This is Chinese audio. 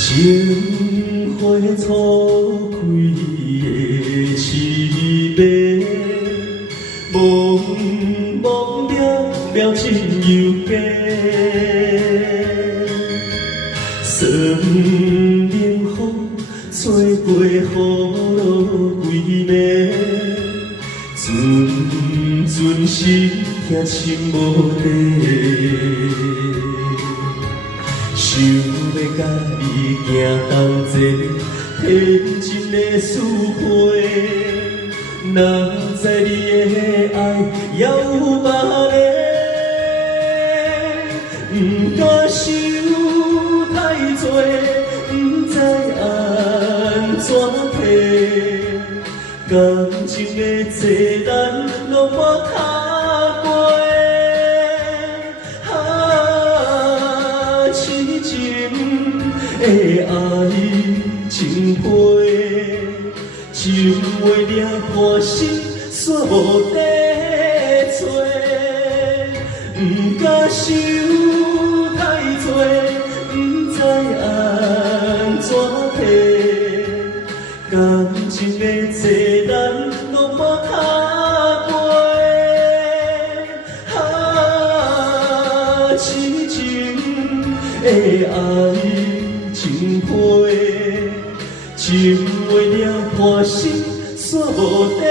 情花初开的凄美，茫茫渺渺真又假。霜冷风吹过雨落归暝，阵阵心痛心无地。想要甲你行同齐，天真的思陪，哪知你的爱也有别个，不敢想太多，不知安怎提，感情的债咱拢莫卡过。的爱情批，情话掠破心煞无地找，不敢想太多，不知安怎提，感情的债咱拢莫卡过，痴情的爱。情批，情话掠破心煞无地